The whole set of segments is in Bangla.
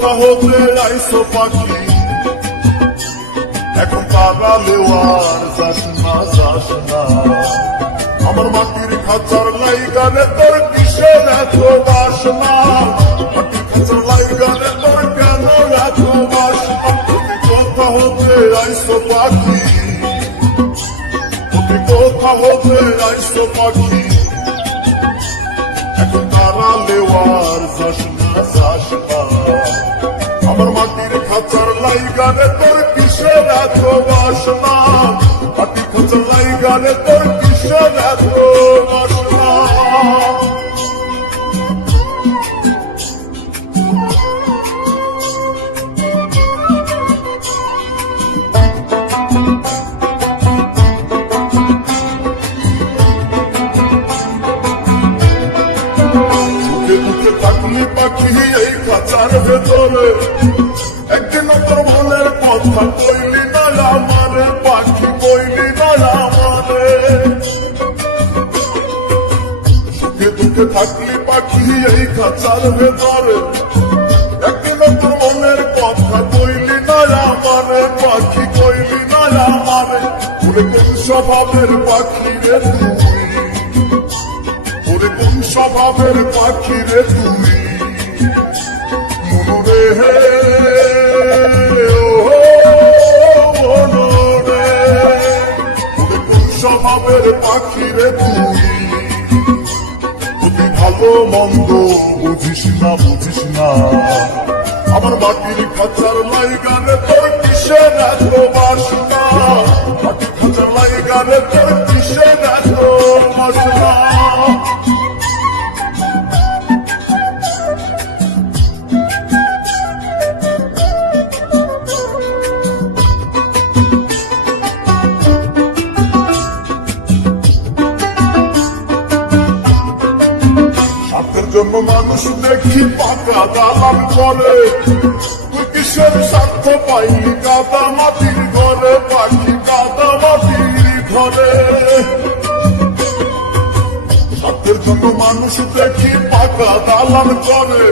কথা হতে আইসো পাখি এখন তারা লেওয়ার যাস না যাস না আমার মাটির খাঁচার লাইগানে তোর কিসের এত বাসনা মাটির খাঁচার লাইগানে তোর কেন এত বাসনা তুমি কথা হতে আইসো পাখি তুমি কথা হতে আইসো পাখি এখন তারা লেওয়ার যাস না যাস খাঁচার লাইগানে তোর কিসের এত বাসনা? মাটির খাঁচার লাইগানে তোর কিসের এত বাসনা? পাখি এই খাঁচার ভেতরে। তোর মনের কথা কইলি না আমারে পাখি কইলি না আমারে দুঃখে থাকলি পাখি, এই খাঁচার ভেতরে। একদিন তোর মনের কথা কইলি না আমারে পাখি কইলি না আমারে স্বভাবের পাখি রে তুই? স্বভাবের পাখি রে তুই তুই ভালো মন্দ, বুঝিস না বুঝিস না। আমার মাটির খাঁচার লাইগানে তোর কিসের এত বাসনা মাটির খাঁচার লাইগানে তোর কিসের এত জন্য মানুষ দেখি পাকা দালান করে। তুই কিসের স্বার্থ পাইলি কাদা মাটির ঘরে পাখি কাদা মাটির ঘরে। স্বার্থের জন্য মানুষ দেখি পাকা দালান করে।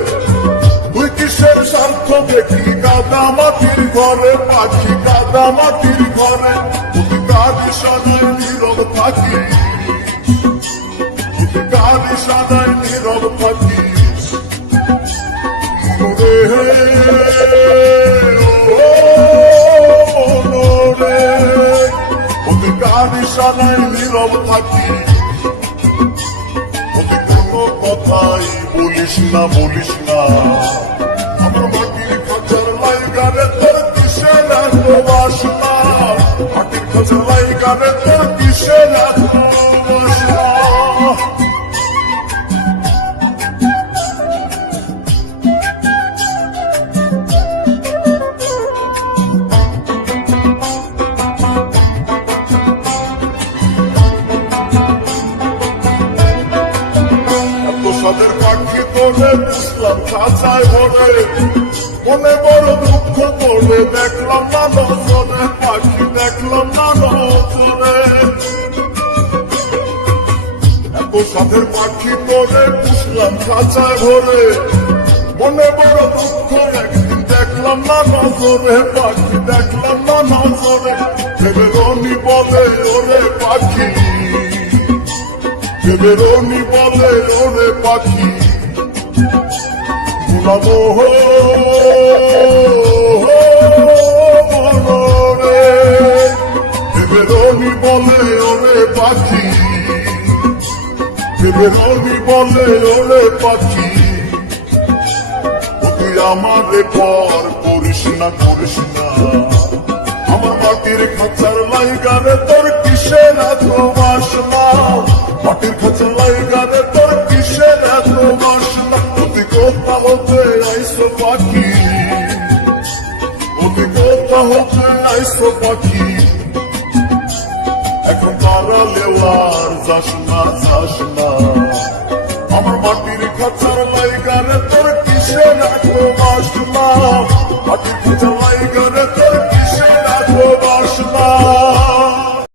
তুই কিসের স্বার্থ দেখি কাদা মাটির ঘরে পাখি কাদা মাটির ঘরে। তুই কারি সানায় নীরব থাকি। গাড়ি সাদায় নীরব গাড়ি সাদায় নীরব থাকি ওকে কোনো কথাই বলিস না বলিস না। আমার মাটির খাঁচার লাইগানে তোর কিসের বাসনা মাটির খাঁচার লাইগানে তোর কিসের পাখি তোলে বুঝলাম, খাঁচায় ভরে মনে বড় দুঃখ তোলে দেখলাম না নজরে, পাখি দেখলাম না নজরে। এত সাদের পাখি তোলে বুঝলাম, খাঁচায় ভরে মনে বড় দুঃখ একদিন দেখলাম না নজরে, পাখি দেখলাম না নজরে। ভেবে রনি বলে, ওরে পাখি। বেরোনি বলে ওরে হো মনরে। বেরোনি বলে, ওরে পাখি। বেরোনি বলে, ওরে পাখি। তুই আমারে পর করিস না করিস না। আমার মাটির খাঁচার লাইগারে তোর কিসের এত বাসনা মাটির খাঁচার লাইগারে হতে আইসো পাখি এখন তারা লেওয়ার যাস না যাস না আমার মাটির খাঁচার লাইগারে তোর কিসের এত বাসনা মাটির খাঁচার লাইগারে তোর